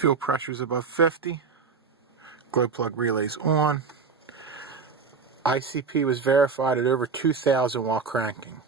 Fuel pressure is above 50. Glow plug relays on. ICP was verified at over 2,000 while cranking.